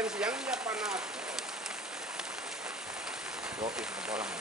kemarin siang dia panas. Kopi sama bolang.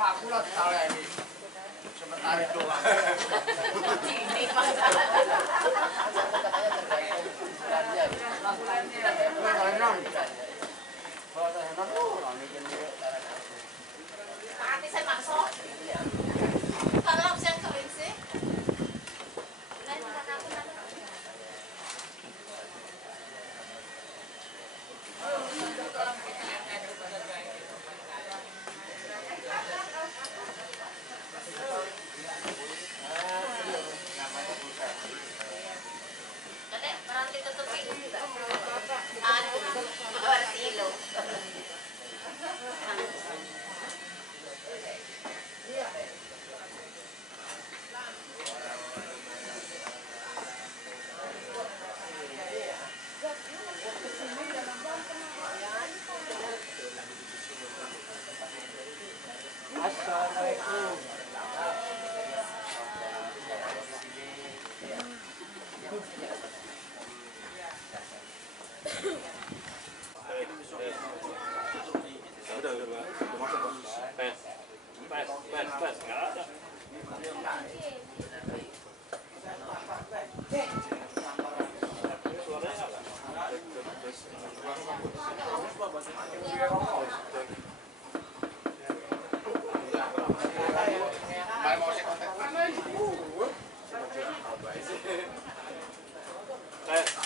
Aku lah tahu ini. Sementara doang. Ini masalah. Mati saya masuk. Kalau siang kawin sih. Lain mana aku mana. Kadek, nanti tutupin. Berkilo.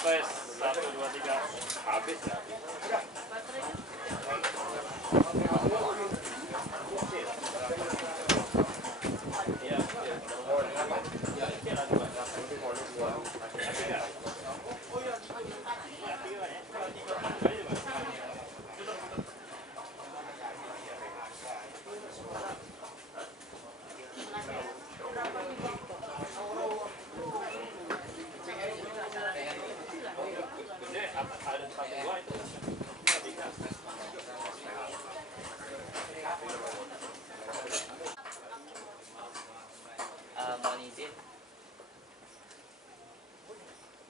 Tes 1 2 3 habis ya. Ada 1 2 itu.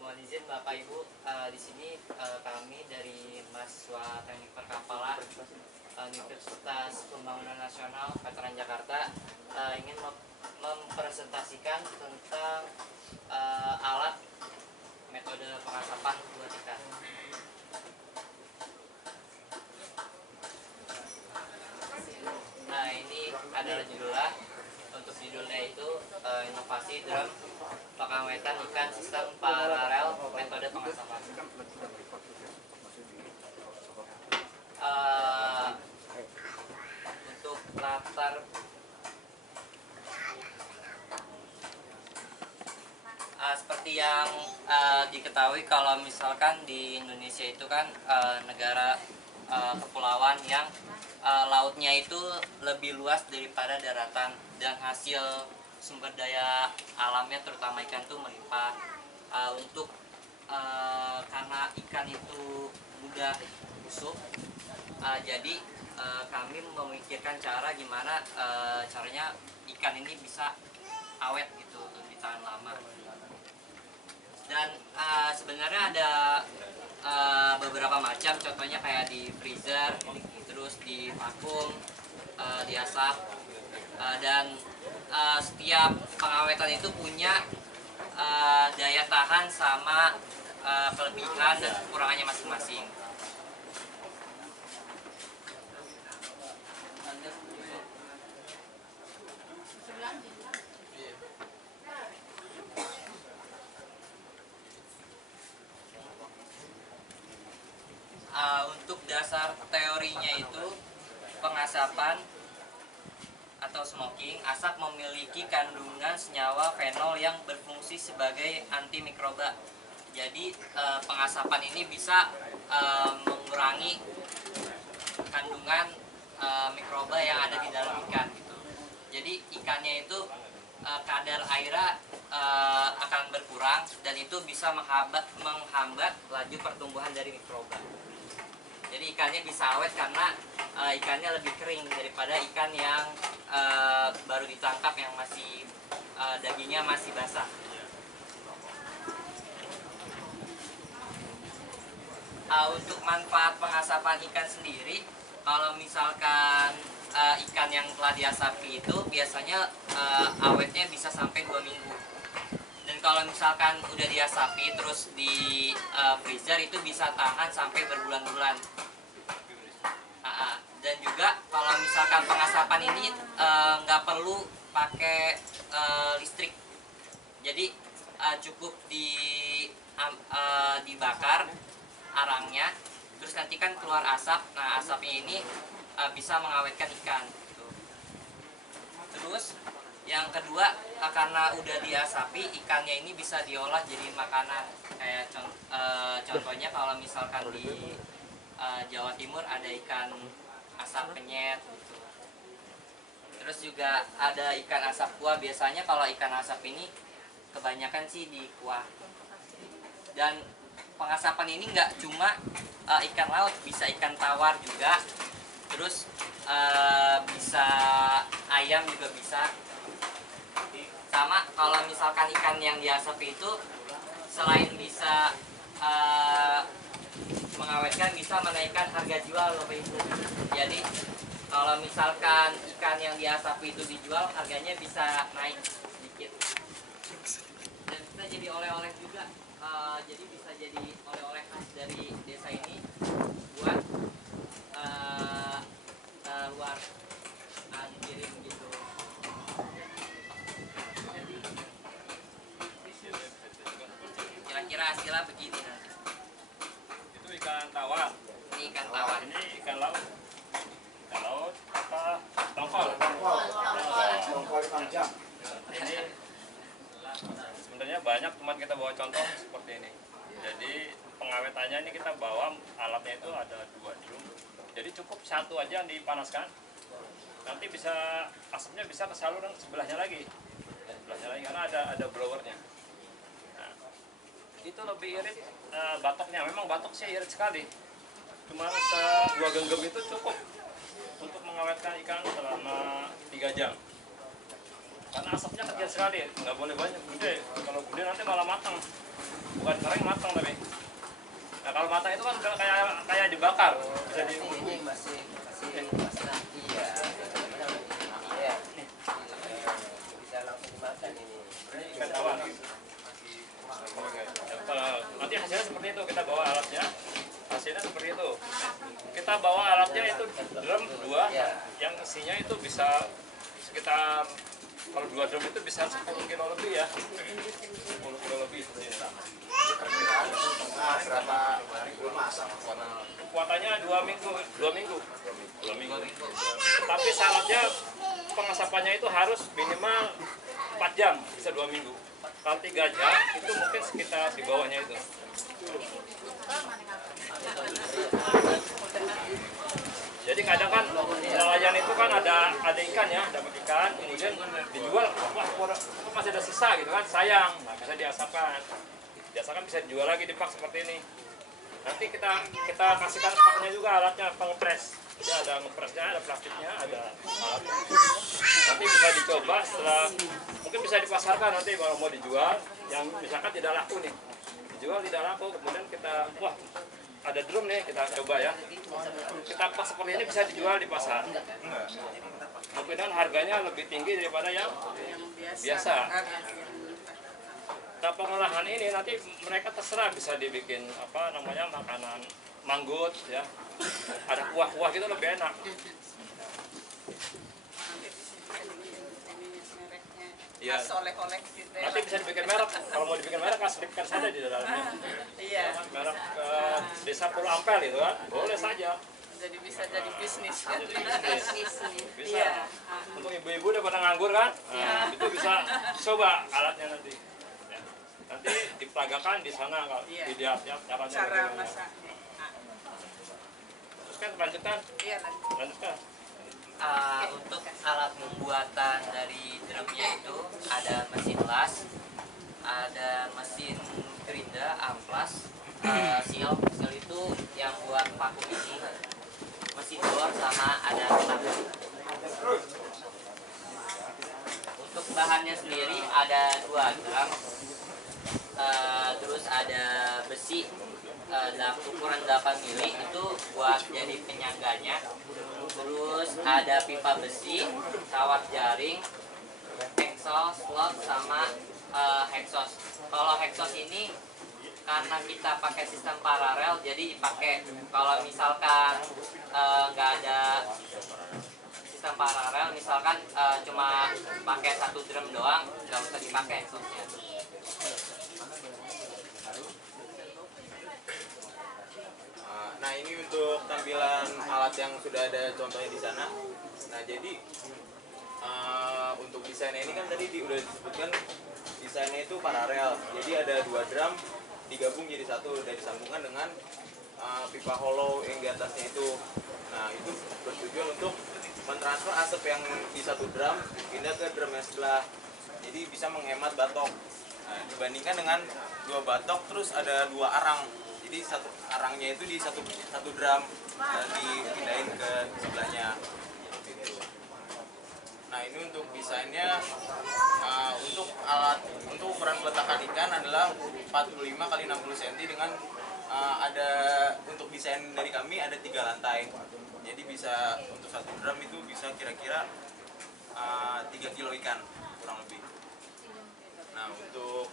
Mohon izin Bapak Ibu, di sini kami dari mahasiswa Teknik Perkapalan Universitas Pembangunan Nasional Veteran Jakarta ingin mempresentasikan tentang alat metode pengasapan buat ikan. Nah, ini adalah judulnya. Untuk judulnya itu inovasi drum pengawetan ikan sistem paralel metode pengasapan. Untuk latar seperti yang diketahui, kalau misalkan di Indonesia itu kan negara kepulauan yang lautnya itu lebih luas daripada daratan, dan hasil sumber daya alamnya terutama ikan itu melimpah. Untuk karena ikan itu mudah busuk, jadi kami memikirkan cara gimana caranya ikan ini bisa awet gitu, lebih tahan lama. Dan sebenarnya ada beberapa macam, contohnya kayak di freezer, terus di vakum, di asap, dan setiap pengawetan itu punya daya tahan sama kelebihan dan kekurangannya masing-masing. Untuk dasar teorinya itu, pengasapan atau smoking, asap memiliki kandungan senyawa fenol yang berfungsi sebagai antimikroba. Jadi pengasapan ini bisa mengurangi kandungan mikroba yang ada di dalam ikan gitu. Jadi ikannya itu kadar airnya akan berkurang, dan itu bisa menghambat laju pertumbuhan dari mikroba. Jadi ikannya bisa awet karena ikannya lebih kering daripada ikan yang baru ditangkap, yang masih dagingnya masih basah. Untuk manfaat pengasapan ikan sendiri, kalau misalkan ikan yang telah diasapi itu biasanya awetnya bisa sampai 2 minggu. Dan kalau misalkan udah diasapi terus di freezer, itu bisa tahan sampai berbulan-bulan. Dan juga kalau misalkan pengasapan ini nggak perlu pakai listrik, jadi cukup dibakar arangnya, terus nanti kan keluar asap. Nah, asapnya ini bisa mengawetkan ikan gitu. Terus yang kedua, karena udah diasapi, ikannya ini bisa diolah jadi makanan. Kayak contohnya kalau misalkan di Jawa Timur ada ikan asap penyet gitu. Terus juga ada ikan asap kuah. Biasanya kalau ikan asap ini kebanyakan sih di kuah. Dan pengasapan ini nggak cuma ikan laut, bisa ikan tawar juga. Terus bisa ayam juga bisa. Sama kalau misalkan ikan yang diasapi itu selain bisa mengawetkan, bisa menaikkan harga jual Bapak Ibu. Jadi Kalau misalkan ikan yang diasap itu dijual, harganya bisa naik sedikit. Dan bisa jadi oleh-oleh juga. Jadi bisa jadi oleh-oleh khas dari desa ini buat luar kirim gitu. Kira-kira hasilnya begini nanti. Itu ikan tawar. Ini ikan tawar. Ini ikan laut. Ikan laut apa? Tongkol. Tongkol panjang. Ini sebenarnya banyak, cuma kita bawa contoh seperti ini. Jadi pengawetannya ini kita bawa alatnya itu ada 2 drum. Jadi cukup satu aja yang dipanaskan. Nanti bisa asapnya bisa ke saluran sebelahnya lagi. Sebelahnya lagi karena ada blowernya. Nah, itu lebih irit batoknya. Memang batok sih irit sekali. Cuma 2 genggam itu cukup untuk mengawetkan ikan selama 3 jam. Karena asapnya kecil sekali, nggak boleh banyak, gede. Kalau gede nanti malah matang, bukan kering, matang tapi. Nah kalau matang itu kan udah kayak dibakar, bisa di. Ini masih nanti ya. Iya. Bisa langsung dimakan ini. Ikan tawar. Nanti hasilnya seperti itu, kita bawa alatnya. Hasilnya seperti itu. Kita bawa alatnya itu drum 2, yang isinya itu bisa sekitar, kalau 2 drum itu bisa 10 kilo lebih ya. 10 kilo lebih. Berapa hari belum masak? Kuatannya 2 minggu. Tapi syaratnya pengasapannya itu harus minimal 4 jam, bisa 2 minggu. Kalau 3 jam itu mungkin sekitar di bawahnya itu. Jadi kadang kan nelayan itu kan ada ikan ya, dapat ikan, kemudian dijual, wah kok masih ada sisa gitu kan, sayang, nah, bisa diasapkan. Diasapkan bisa dijual lagi di pak seperti ini. Nanti kita kasihkan paknya juga, alatnya pengepres. Jadi ada ngepresnya, ada plastiknya, ada alatnya. Nanti bisa dicoba setelah, mungkin bisa dipasarkan nanti kalau mau dijual, yang misalkan tidak laku nih. Dijual tidak laku, kemudian kita, wah ada drum nih, kita coba ya. Kita pas seperti ini bisa dijual di pasar. Mungkin harganya lebih tinggi daripada yang biasa. Nah pengolahan ini nanti mereka terserah bisa dibikin apa namanya makanan manggut ya. Ada kuah-kuah gitu lebih enak. Iya. Oleh-oleh gitu. Nanti bisa dibikin merek. Kalau mau dibikin merek, selipkan saja di dalamnya. Iya. Merek Desa Pulau Ampel itu kan, boleh saja. Jadi bisa jadi bisnis kan. Jadi bisnis. Bisa. Iya. Untuk ibu-ibu udah pada nganggur kan, nah, itu bisa coba alatnya nanti. Ya. Nanti diperagakan di sana kalau dilihat ya caranya. Cara masaknya. Terus kan lanjutkan. Iya Lanjutkan. Untuk alat pembuatan dari drumnya itu ada mesin las, ada mesin gerinda, amplas, seal itu yang buat paku ini, mesin bor sama ada tabung. Untuk bahannya sendiri ada 2 gram, terus ada besi ukuran 8 mili itu buat jadi penyangganya. Terus ada pipa besi, kawat jaring, exhaust, slot, sama exhaust. Kalau exhaust ini karena kita pakai sistem paralel, jadi dipakai kalau misalkan nggak ada sistem paralel, misalkan cuma pakai 1 drum doang, nggak usah dipakai exhaustnya. Nah ini untuk tampilan alat yang sudah ada contohnya di sana. Nah jadi untuk desainnya ini kan tadi udah disebutkan desainnya itu paralel. Jadi ada 2 drum digabung jadi satu dan disambungkan dengan pipa hollow yang di atasnya itu. Nah itu bertujuan untuk mentransfer asap yang di 1 drum pindah ke drum yang sebelah. Jadi bisa menghemat batok. Nah, dibandingkan dengan 2 batok terus ada 2 arang. Jadi 1 arangnya itu di satu drum dan dipindahin ke sebelahnya. Gitu. Nah ini untuk desainnya untuk alat untuk ukuran peletakan ikan adalah 45 x 60 cm dengan ada untuk desain dari kami ada 3 lantai. Jadi bisa untuk satu drum itu bisa kira-kira 3 kilo ikan kurang lebih. Nah untuk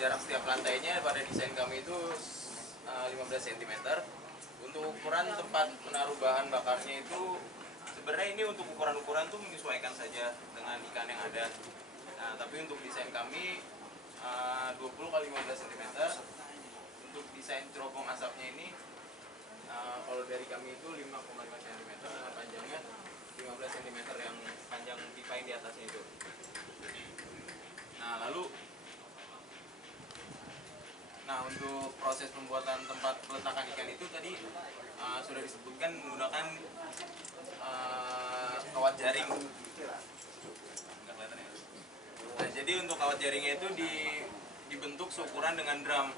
jarak setiap lantainya pada desain kami itu 15 cm. Untuk ukuran tempat menaruh bahan bakarnya itu sebenarnya ini untuk ukuran-ukuran tuh menyesuaikan saja dengan ikan yang ada. Nah tapi untuk desain kami 20 x 15 cm. Untuk desain cerobong asapnya ini kalau dari kami itu 5,5 cm dengan panjangnya 15 cm yang panjang pipa yang di atasnya itu. Nah untuk proses pembuatan tempat peletakan ikan itu tadi sudah disebutkan menggunakan kawat jaring. Nggak kelihatan ya? Nah jadi untuk kawat jaringnya itu dibentuk seukuran dengan drum.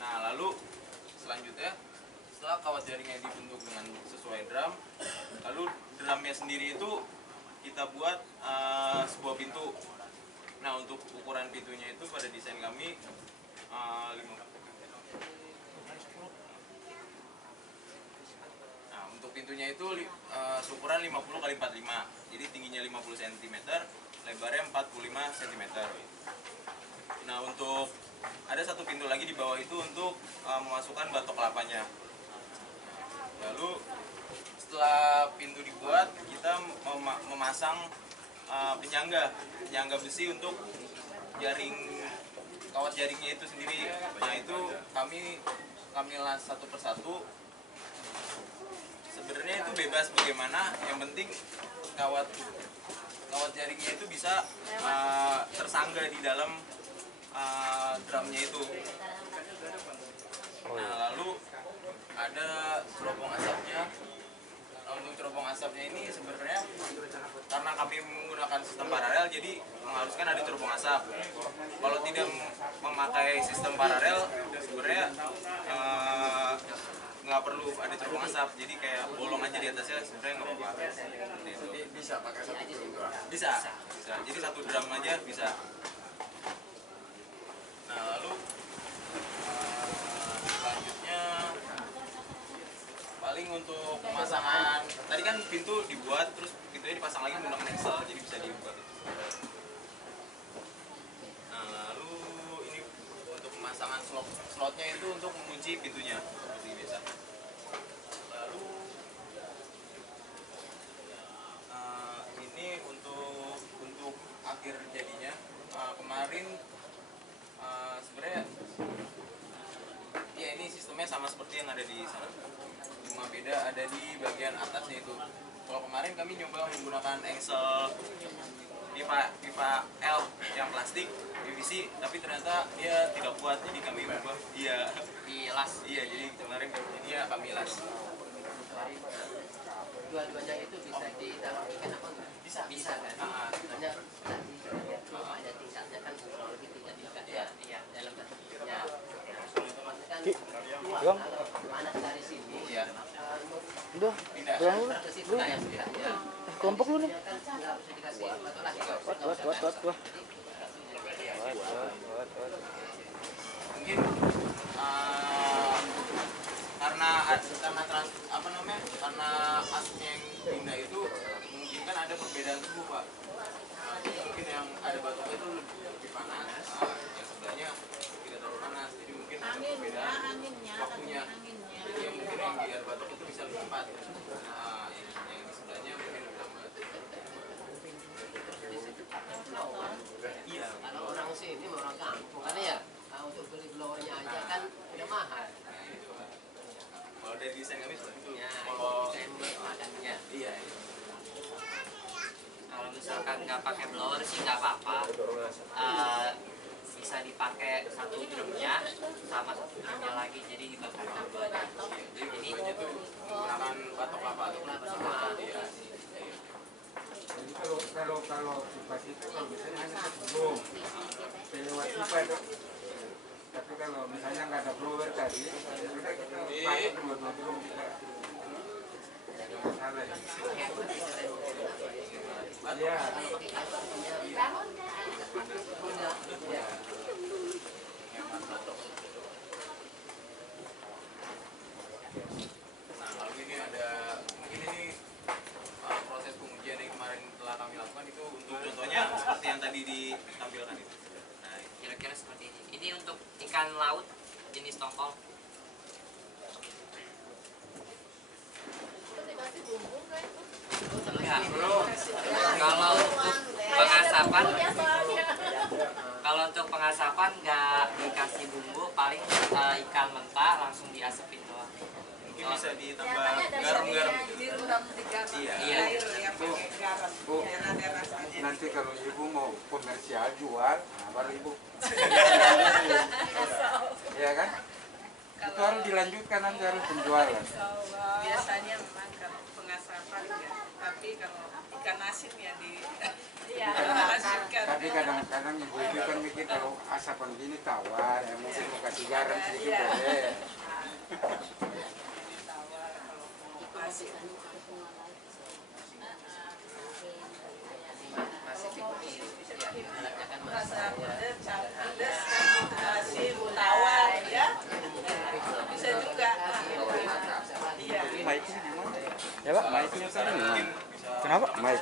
Nah lalu selanjutnya setelah kawat jaringnya dibentuk dengan sesuai drum, lalu drumnya sendiri itu kita buat sebuah pintu. Nah untuk ukuran pintunya itu pada desain kami 50. Nah untuk pintunya itu seukuran 50 x 45, jadi tingginya 50 cm, lebarnya 45 cm. Nah untuk ada satu pintu lagi di bawah itu untuk memasukkan batok kelapanya. Lalu setelah pintu dibuat, kita memasang penyangga besi untuk jaring kawat jaringnya itu sendiri. Nah itu kami las satu persatu. Sebenarnya itu bebas bagaimana, yang penting kawat jaringnya itu bisa tersangga di dalam drumnya itu. Nah lalu ada cerobong asapnya. Nah, untuk cerobong asapnya ini sebenarnya karena kami menggunakan sistem paralel, jadi mengharuskan ada cerobong asap. Kalau tidak memakai sistem paralel, sebenarnya nggak perlu ada cerobong asap. Jadi kayak bolong aja di atasnya, sebenarnya nggak apa-apa. Bisa pakai satu drum. Bisa. Jadi satu drum aja bisa. Nah lalu selanjutnya paling untuk pemasangan, tadi kan pintu dibuat terus pintunya dipasang lagi menggunakan Excel, jadi bisa dibuat. Nah lalu ini untuk pemasangan slotnya itu untuk mengunci pintunya seperti biasa. Lalu ini untuk akhir jadinya kemarin sebenarnya ya ini sistemnya sama seperti yang ada di sana, cuma beda ada di bagian atasnya itu. Kalau kemarin kami nyoba menggunakan engsel pipa L yang plastik PVC, tapi ternyata dia tidak kuat, jadi kami ubah Dilas. iya jadi kemarin jadinya kami las. Dua-duanya itu bisa di dalam ikan apa enggak? Bisa kan? Hanya tadi ada tingkatnya kan kurang lebih 3 tingkat ya. Iya, dalam bentuknya. Maksudnya kan kalau panas dari sini Iya. Udah, Pindah. pulang lu. ke situ kayak tingkatnya. Kelompok lu nih. Kan nggak bisa dikasih batu lagi. Wah. Mungkin karena asapnya yang pindah itu memungkinkan ada perbedaan suhu Pak. Jadi mungkin yang ada batuknya itu lebih panas, yang sebelahnya tidak terlalu panas, jadi mungkin ada perbedaan waktunya. Jadi yang mungkin yang di air batuk itu bisa lebih cepat, yang di sebelahnya mungkin lebih lambat. Iya. Kalau orang sini orang kampung kan ya untuk beli blowernya aja kan udah mahal. Kalau dari desain kami seperti itu. Ya, Kalau saya buat makannya. iya. Kalau misalkan nggak pakai blower sih nggak apa-apa. Bisa dipakai satu drumnya sama satu drumnya lagi, jadi dibakar dua-duanya. Jadi itu menggunakan batok kelapa atau kelapa sama. Iya. Jadi kalau pipa itu kalau misalnya hanya sebelum lewat pipa itu, tapi kalau misalnya nggak ada blower tadi, sudah kita pakai dua drum kita. Ada masalah ya. Iya. ikan mentah langsung diasepin doang. Mungkin bisa ditambah garam-garam. Direndam di garam. Iya. Air ya pakai garam. Bu, Biar ada rasanya. nanti kalau ibu mau komersial jual, nah baru ibu. Iya kan? Itu harus dilanjutkan, nanti harus penjualan. Biasanya memang kalau pengasapan ya, tapi kalau ikan asin ya dihasilkan. Tapi kadang-kadang ibu-ibu kan mikir kalau asapan gini tawar, ya mungkin mau kasih garam sedikit boleh. Tawar kalau mau asin. Rasa pedas, asin, tawar ya. Bisa juga. Iya. Mic-nya gimana? Ya Pak, Mic-nya sana nih. kenapa? Mic.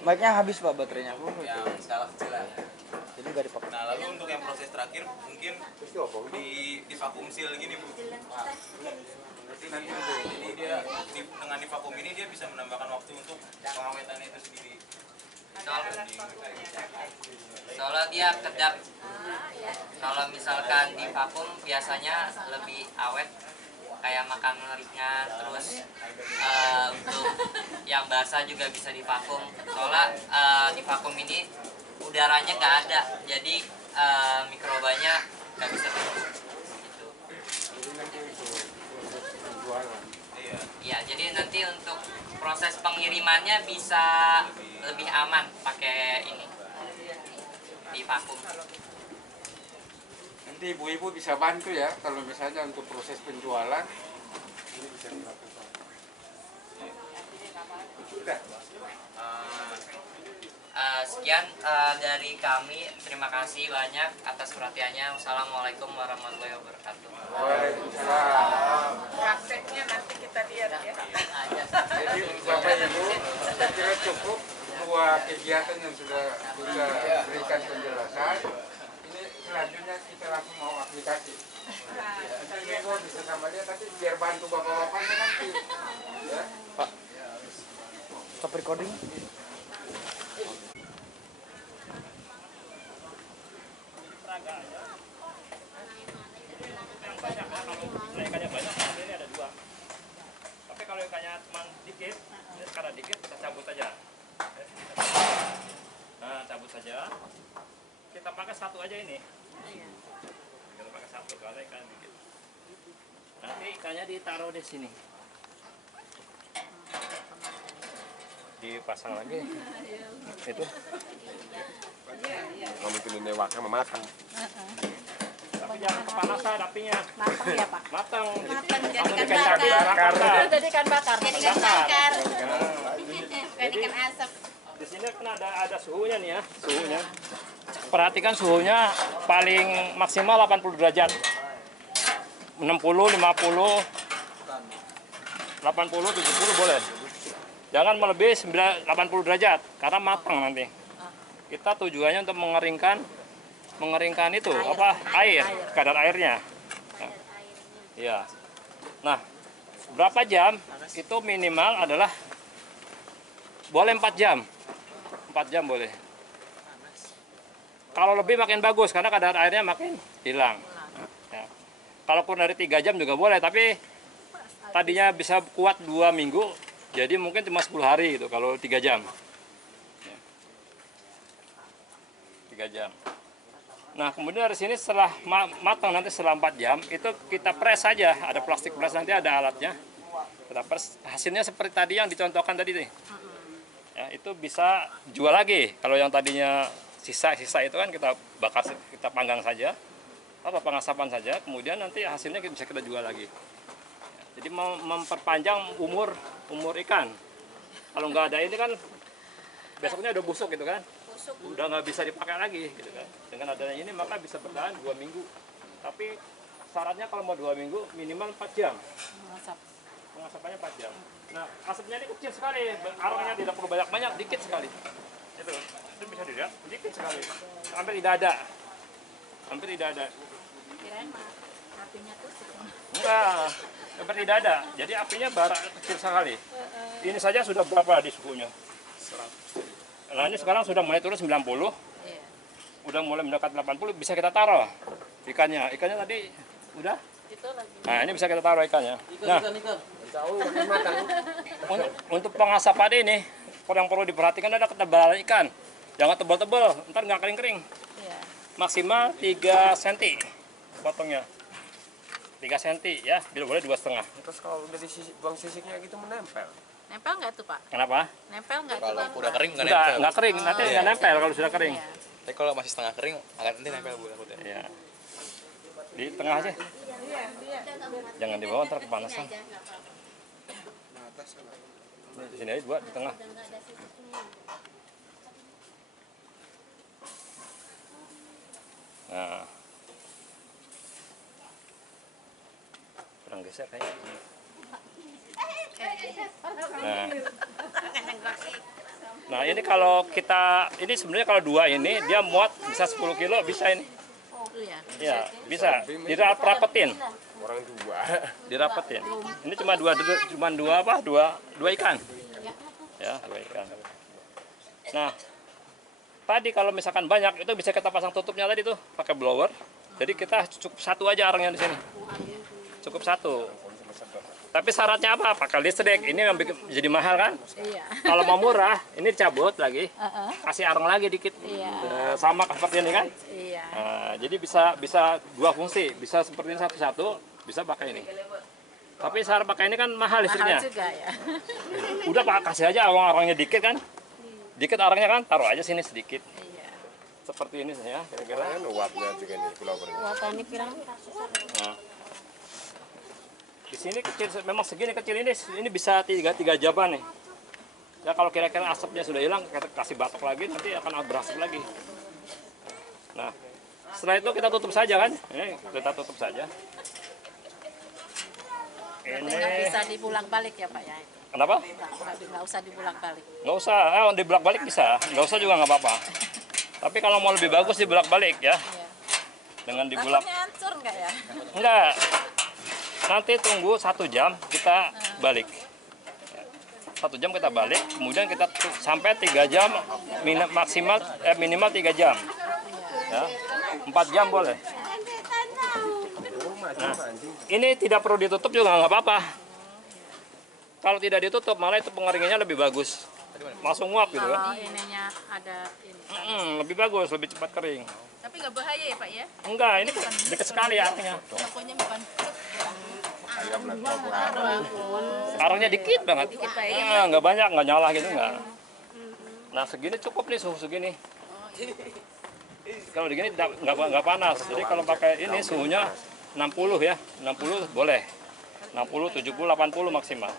Mic-nya habis Pak baterainya. Yang skala kecil lah. Jadi nggak dipakai. Nah, lalu untuk yang proses terakhir mungkin di vakum seal gini, Bu. Jadi dia dengan di vakum ini dia bisa menambahkan waktu untuk pengawetannya itu sendiri. Soalnya dia kedap. Kalau misalkan di vakum biasanya lebih awet, kayak makan ringan. Terus untuk yang basah juga bisa di vakum. Soalnya di vakum ini udaranya nggak ada, jadi mikrobanya nggak bisa tumbuh. Gitu. Iya. Ya, jadi nanti untuk proses pengirimannya bisa lebih aman pakai ini di vakum. Nanti ibu-ibu bisa bantu ya, kalau misalnya untuk proses penjualan, ini bisa dilakukan. Udah. Sekian dari kami, terima kasih banyak atas perhatiannya. Wassalamualaikum warahmatullahi wabarakatuh. Waalaikumsalam. Prakteknya nanti kita lihat ya. Jadi Bapak Ibu, saya kira cukup dua kegiatan yang sudah berikan penjelasan. Ini selanjutnya kita langsung mau aplikasi. Nanti Ibu bisa sama dia, tapi biar bantu bapak-bapaknya nanti. Ya. Pak, stop recording. Ikannya banyak, ini ada 2. Tapi kalau ikannya cuma dikit, ini sekarang dikit kita cabut aja. Nah, cabut saja. Kita pakai 1 aja ini. Kita pakai 1 kalau ikan dikit. Nanti ikannya ditaruh di sini. Dipasang lagi. Itu. Nggak mungkin ini wakil memakan. Tapi jangan kepanasan apinya. Matang ya Pak. Matang. Matang Kamu jadikan dikasih bakar. bakar. Jadi ikan bakar. Jadikan bakar. Jadikan asap. Di sini kan ada suhunya nih ya, suhunya. Perhatikan suhunya paling maksimal 80 derajat. 60, 50, 80, 70 boleh. Jangan melebihi 80 derajat karena matang nanti. Kita tujuannya untuk mengeringkan itu air, kadar airnya. Ya. Nah, berapa jam? Itu minimal adalah boleh 4 jam. 4 jam boleh. Kalau lebih makin bagus karena kadar airnya makin hilang. Ya. Kalau kurang dari 3 jam juga boleh, tapi tadinya bisa kuat 2 minggu, jadi mungkin cuma 10 hari gitu kalau 3 jam. Ya. 3 jam. Nah, kemudian dari sini setelah matang nanti setelah 4 jam, itu kita press saja, ada plastik press, nanti ada alatnya. Kita press, hasilnya seperti tadi yang dicontohkan tadi nih. Ya, itu bisa jual lagi. Kalau yang tadinya sisa-sisa itu kan kita bakar, kita panggang saja, atau pengasapan saja, kemudian nanti hasilnya bisa kita jual lagi. Ya, jadi memperpanjang umur ikan. Kalau nggak ada ini kan besoknya udah busuk gitu kan, udah nggak bisa dipakai lagi gitu kan. Dengan adanya ini maka bisa bertahan 2 minggu. Tapi syaratnya kalau mau 2 minggu minimal 4 jam. Pengasapannya 4 jam. Nah, asapnya ini kecil sekali, arangnya tidak perlu banyak-banyak, dikit sekali. Itu bisa dilihat, dikit sekali. Hampir tidak ada. Hampir tidak ada. Kirain mah apinya tusuk. Enggak, hampir tidak ada. Jadi apinya bara kecil sekali. Ini saja sudah berapa di suhunya? 100. Nah, ini sekarang sudah mulai turun 90. Udah mulai mendekat 80, bisa kita taruh ikannya. Ikannya tadi Udah. Nah, ini bisa kita taruh ikannya. Nah, untuk pengasapan ini, yang perlu diperhatikan ada ketebalan ikan. Jangan tebal-tebal, ntar nggak kering-kering. Maksimal 3 cm potongnya. 3 cm ya, bila boleh 2,5. Terus kalau udah buang sisiknya gitu menempel. Nempel nggak tuh Pak? Kenapa? Nempel nggak tuh Kalau Bang? udah kering nggak Udah nempel. nggak kering, nanti nggak nempel kalau sudah kering. Tapi kalau masih setengah kering, akan nanti nempel Bu takutnya. Ya. Di tengah aja. Jangan di bawah, ntar kepanasan. Di sini aja 2 di tengah. Nah. Kurang geser kayaknya. Nah ini kalau kita, ini sebenarnya kalau 2 ini dia muat bisa 10 kilo bisa ini. Ya bisa, dirapetin. Orang 2. Dirapetin. Ini cuma dua ikan. Ya, 2 ikan. Nah, tadi kalau misalkan banyak itu bisa kita pasang tutupnya tadi tuh pakai blower. Jadi kita cukup 1 aja arangnya di sini. Cukup 1. Tapi syaratnya apa? Pakai listrik. Ini yang bikin jadi mahal kan? Iya. Kalau mau murah, ini cabut lagi, kasih arang lagi dikit. Iya. Sama seperti ini kan? Iya. Nah, jadi bisa 2 fungsi, bisa seperti ini satu-satu, bisa pakai ini. Tapi cara pakai ini kan mahal listriknya. Mahal juga ya. Udah Pak, kasih aja arangnya dikit kan? Dikit arangnya kan, taruh aja sini sedikit. Iya. Seperti ini ya, kira-kira. Kan uapnya juga nih blowernya. Buatannya pirang. Nah. Di sini kecil, memang segini kecil ini bisa 3 jaban nih. Ya kalau kira-kira asapnya sudah hilang, kita kasih batok lagi, nanti akan berasap lagi. Nah, setelah itu kita tutup saja kan? Ini kita tutup saja. Ini Nggak bisa dibulak-balik ya Pak ya? kenapa? Nggak usah dibulak-balik. Nggak usah, dibulak-balik bisa. Nggak usah juga nggak apa-apa. Tapi kalau mau lebih bagus dibulak-balik ya. Dengan dibulak. Takutnya hancur nggak ya? Enggak. Nanti tunggu 1 jam kita balik. 1 jam kita balik, kemudian kita sampai 3 jam minimal 3 jam. Ya. 4 jam boleh. Nah, ini tidak perlu ditutup juga nggak apa-apa. Kalau tidak ditutup malah itu pengeringannya lebih bagus. Langsung nguap gitu kan. Kalau ininya ada ini. Lebih bagus, lebih cepat kering. Tapi nggak bahaya ya Pak ya? Enggak, ini dekat sekali arangnya. Pokoknya bukan Arangnya dikit banget. Nggak banyak, nggak nyala gitu nggak. Nah segini cukup nih suhu segini. Kalau begini nggak panas. Jadi kalau pakai ini suhunya 60 ya, 60 boleh. 60, 70, 80 maksimal.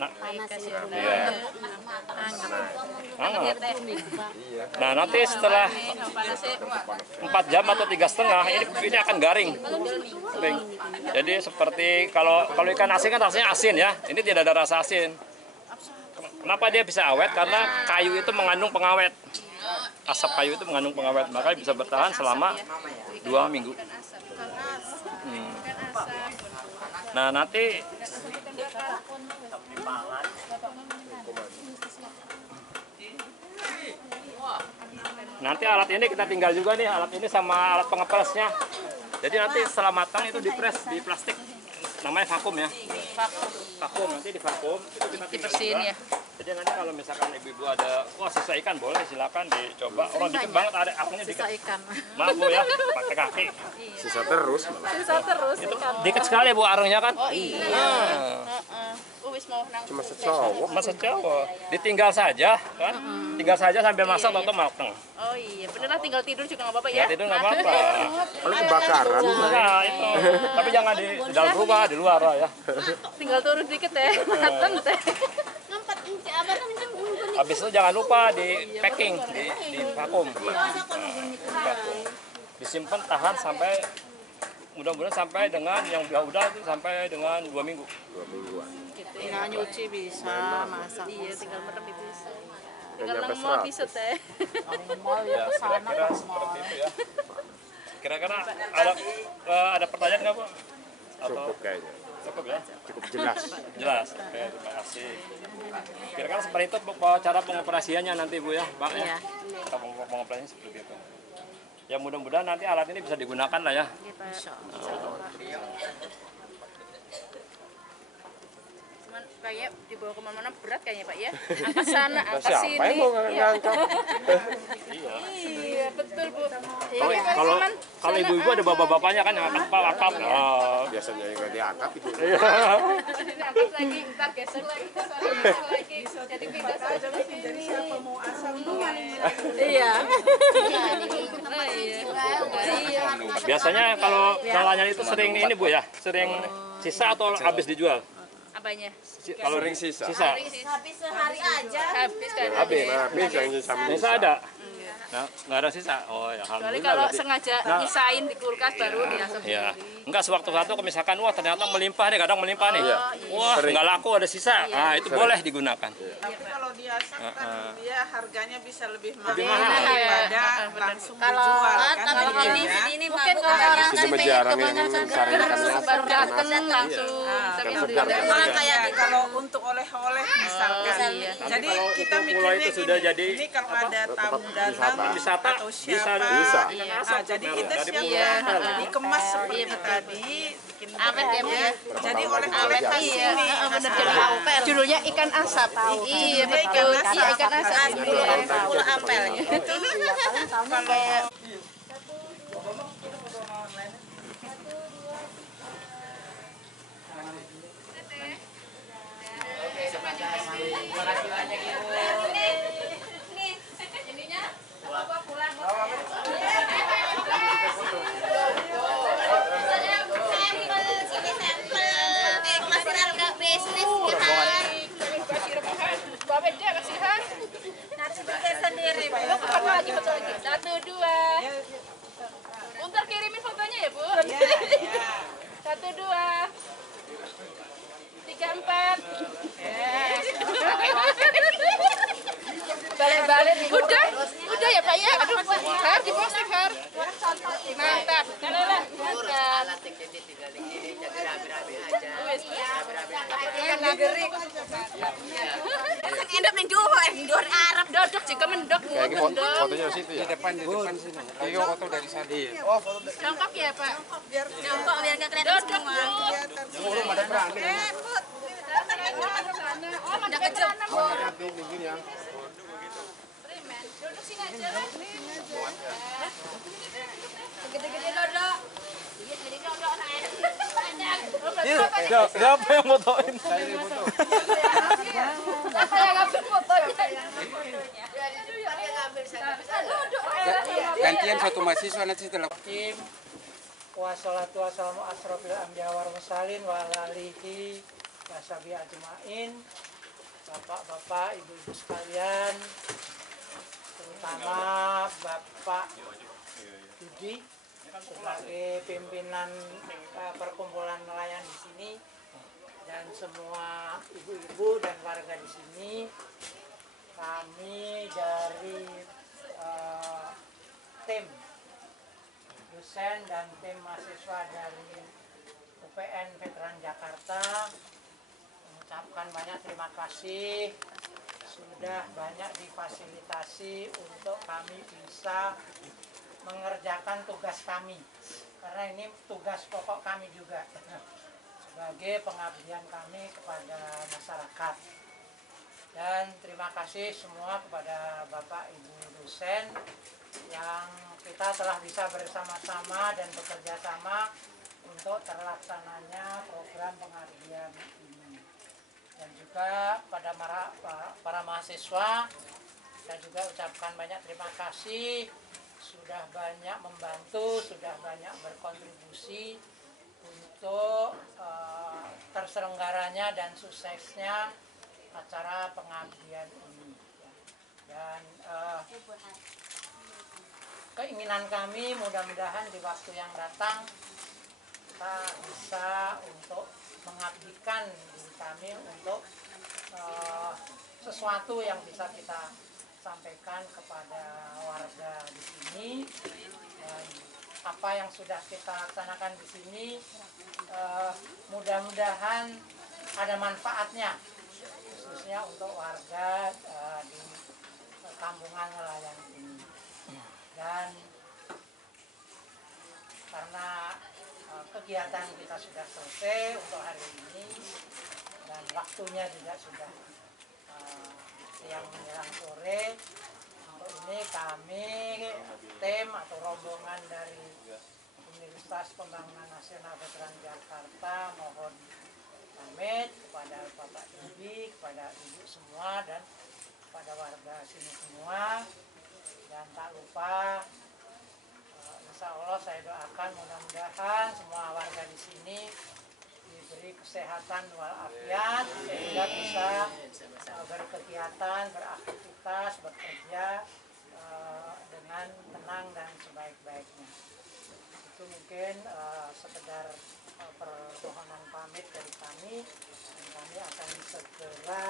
Nah, iya. Hangat. Nah nanti setelah 4 jam atau 3,5 ini akan garing. Jadi seperti kalau ikan asin kan rasanya asin ya. Ini tidak ada rasa asin. Kenapa dia bisa awet? Karena kayu itu mengandung pengawet. Asap kayu itu mengandung pengawet, makanya bisa bertahan selama 2 minggu. Nah nanti alat ini kita tinggal juga nih, alat ini sama alat pengepresnya. Jadi nanti setelah matang itu dipres di plastik, namanya vakum ya. Vakum nanti di vakum itu kita tinggal Dibersihin juga. ya. Jadi nanti kalau misalkan ibu-ibu ada, sisa ikan boleh silakan dicoba. Orang dikit banget ada apinya dikit. Sisa ikan. Maaf Bu ya, pakai kaki. Sisa terus malah. Sisa terus Itu ikan. dikit sekali Bu arangnya kan. Oh iya. Wis mau nang. Cuma secowok. Masa cowok, ditinggal saja kan, tinggal saja sambil masak atau matang. Oh iya, beneran tinggal tidur juga nggak apa-apa Ya ya? tidur nggak apa-apa. Kalau kebakaran Nah itu, tapi jangan di dalam rumah, di luar lah ya. Tinggal turun dikit teh, mateng teh. Habis itu jangan lupa di packing, di vakum. Disimpan tahan sampai mudah-mudahan sampai dengan yang udah itu sampai dengan 2 minggu. 2 mingguan. Tinggal nyuci bisa, masak. Iya, tinggal merem itu bisa. Udah Tinggal nyampe nang mall 100. bisa teh. Mall ya Ya kesana kira-kira seperti itu ya. Kira-kira ada pertanyaan nggak Bu? Atau Cukup kayaknya. cukup ya? Cukup jelas. Jelas. Oke, terima kasih. Kira-kira seperti itu cara pengoperasiannya nanti Bu ya, Pak ya. Iya. Cara pengoperasiannya seperti itu. Ya mudah-mudahan nanti alat ini bisa digunakan lah ya. Cuman kayak dibawa kemana-mana berat kayaknya Pak ya. Angkat sana, angkat Siapa sini. yang mau Iya. ngangkat? Iya, betul Bu. Kalau ibu-ibu ada bapak-bapaknya kan yang angkat akap. Biasanya yang nggak diangkat itu. Ini angkat lagi, ntar geser lagi, geser lagi. Jadi pindah saja ke sini. Jadi siapa mau asal Iya. Biasanya kalau nelayan itu sering ini Bu ya, sering sisa atau habis dijual? Apanya? Kalau Sering sisa. Habis sehari aja. Habis kan. Habis yang sisa. Sisa ada? Nah, nggak ada sisa. Oh ya, Kecuali alhamdulillah. kalau berarti. sengaja nyisain di kulkas baru diasap Ya, sendiri. enggak sewaktu-waktu misalkan wah ternyata melimpah nih, kadang melimpah nih. Wah, nggak laku ada sisa. Nah, itu boleh digunakan. Tapi kalau diasap kan dia harganya bisa lebih mahal mahal. daripada langsung Kalau dijual kan. kalau gitu ini ya. mungkin kalau orang Sini mah jarang yang cari ikan baru datang langsung. Malah kayak kalau untuk oleh-oleh misalkan. Jadi kita pulau mikirnya itu sudah gini, jadi ini kalau ada tamu datang wisata, atau bisa. siapa, Bisa. nah, jadi kita Dari siapkan, dikemas seperti tadi, bikin Awet ya, Bu, ya. jadi oleh-oleh khas Iya, ini. bener judulnya ikan asap. Iya, betul. Iya, ikan asap. Pulau Ampel. Itu kalau Makasih banyak Ibu. Satu, dua. Bentar kirimin fotonya ya, Bu. Satu, dua. 3, 4. Balik-balik. Udah ya Pak ya. Aduh, Har diposting Har. Mantap. Mantap. Alat yang jadi tinggal di sini jadi rapi-rapi aja. Rapi-rapi aja. Nagerik. Endap ning dhuwur Arab dodok juga mendok. Fotonya di situ ya. Di depan sini. Ayo foto dari sana. Oh, foto Jongkok ya Pak. jongkok biar nggak kelihatan semua. Dodok. ada berani. Oh, ada kejam. Begini ya. Duduk sini aja lah. Gede-gede dodok. Iya, gede dodok Siapa yang motoin? Siapa yang ngambil fotonya? Gantian satu mahasiswa nanti setelah Wassalatu wassalamu asrofil anbiya wal mursalin wa ala alihi washabihi ajmain. Bapak-bapak, ibu-ibu sekalian, terutama Bapak Budi sebagai pimpinan perkumpulan nelayan di sini dan semua ibu-ibu dan warga di sini, kami dari tim dosen dan tim mahasiswa dari UPN Veteran Jakarta mengucapkan banyak terima kasih sudah banyak difasilitasi untuk kami bisa mengerjakan tugas kami, karena ini tugas pokok kami juga sebagai pengabdian kami kepada masyarakat. Dan terima kasih semua kepada Bapak Ibu dosen yang kita telah bisa bersama-sama dan bekerja sama untuk terlaksananya program pengabdian ini. Dan juga pada para mahasiswa, saya juga ucapkan banyak terima kasih sudah banyak membantu, sudah banyak berkontribusi untuk terselenggaranya dan suksesnya acara pengabdian ini. Dan keinginan kami mudah-mudahan di waktu yang datang kita bisa untuk mengabdikan diri kami untuk sesuatu yang bisa kita sampaikan kepada warga di sini, dan apa yang sudah kita laksanakan di sini mudah-mudahan ada manfaatnya khususnya untuk warga di kampungan nelayan ini. Dan karena kegiatan kita sudah selesai untuk hari ini dan waktunya juga sudah siang menjelang sore. Untuk ini kami tim atau rombongan dari Universitas Pembangunan Nasional Veteran Jakarta mohon pamit kepada Bapak Ibu, kepada Ibu semua dan kepada warga sini semua. Dan tak lupa insya Allah saya doakan mudah-mudahan semua warga di sini diberi kesehatan walafiat sehingga bisa berkegiatan, beraktivitas, bekerja dengan tenang dan sebaik-baiknya. Itu mungkin sekedar permohonan pamit dari kami, dan kami akan segera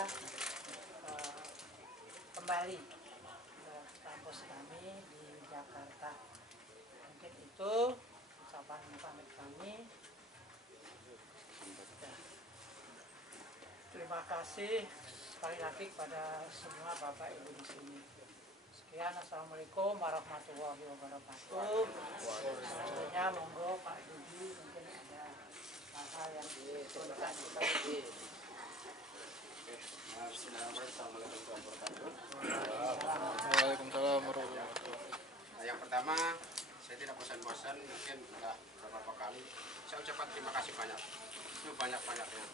kembali ke kampus kami di Jakarta. Mungkin itu ucapan pamit kami. Terima kasih sekali lagi kepada semua Bapak Ibu di sini. Sekian, assalamualaikum warahmatullahi wabarakatuh. Selanjutnya monggo Pak Dudi mungkin ada hal-hal yang diperlukan. Waalaikumsalam warahmatullahi wabarakatuh. Yang pertama, saya tidak bosan-bosan, mungkin sudah beberapa kali saya ucapkan terima kasih banyak, itu banyak-banyaknya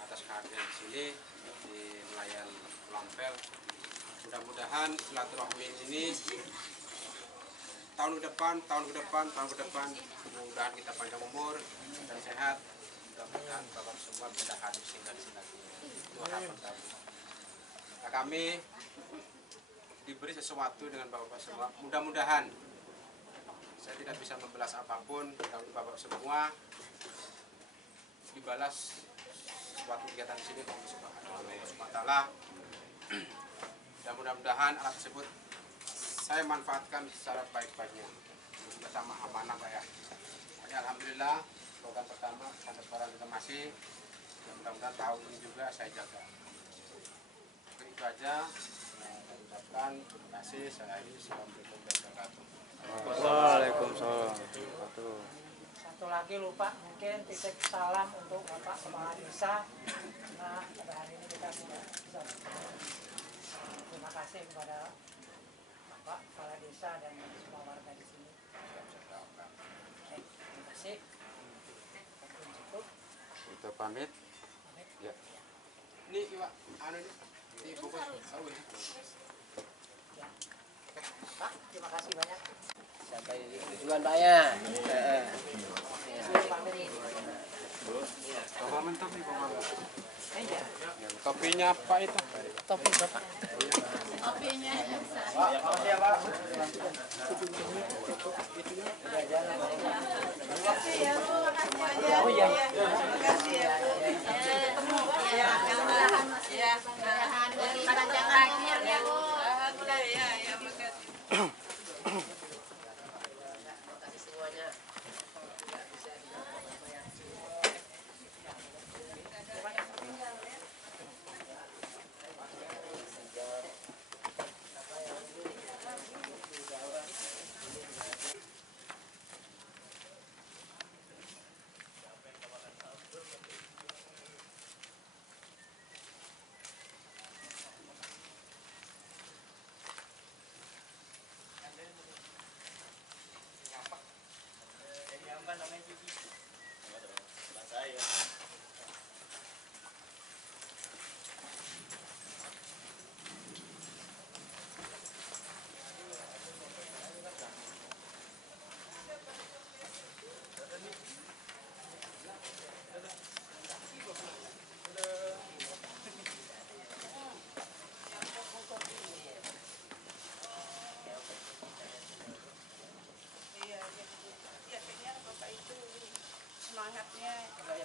atas kehadiran di sini di nelayan Lampel. Mudah-mudahan silaturahmi ini tahun ke depan, mudah-mudahan kita panjang umur dan sehat. Mudah-mudahan Bapak semua bisa hadir sehingga di sini. Itu harapan kami. Nah, kami diberi sesuatu dengan Bapak semua. Mudah-mudahan saya tidak bisa membalas apapun, tapi Bapak semua dibalas suatu kegiatan di sini Allah Subhanahu wa Ta'ala. Dan mudah-mudahan alat tersebut saya manfaatkan secara baik-baiknya bersama amanah Pak ya. Jadi alhamdulillah program pertama sampai sekarang kita masih, dan mudah-mudahan tahun ini juga saya jaga. Itu aja. Saya ucapkan terima kasih. Saya ini Assalamualaikum warahmatullahi wabarakatuh. Waalaikumsalam. Satu lagi lupa, mungkin titip salam untuk Bapak Kepala Desa. Nah, pada hari ini kita tidak bisa. Terima kasih kepada Bapak Kepala Desa dan semua warga di sini. Terima kasih. Cukup. Kita pamit. Ya. Ini Pak, ini bungkus. Ya. Pak, terima kasih banyak. Sampai tujuan Pak ya. Topinya apa itu? Topi Bapak. Topinya. Pak, makasih ya Pak. Makasih ya Bu, makasih aja. Oh iya. Makasih ya. Ketemu ya, mudah-mudahan ya. Mudah-mudahan dari panjang akhir ya Bu. Ya, makasih.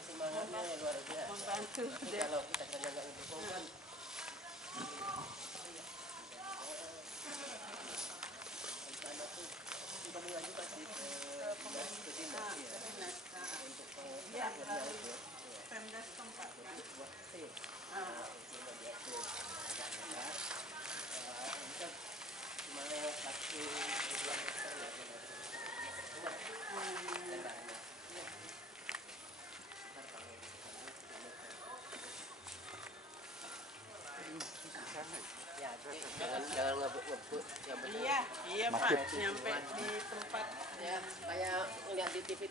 Semangatnya luar biasa. Membantu. Kalau kita saja nggak mendukung kan. Pemdas tempat. Cuma 1-2 meter ya. Ya, jangan ngebut yang betul. Iya, iya Pak, nyampe di tempat Ya, kayak ngeliat di TV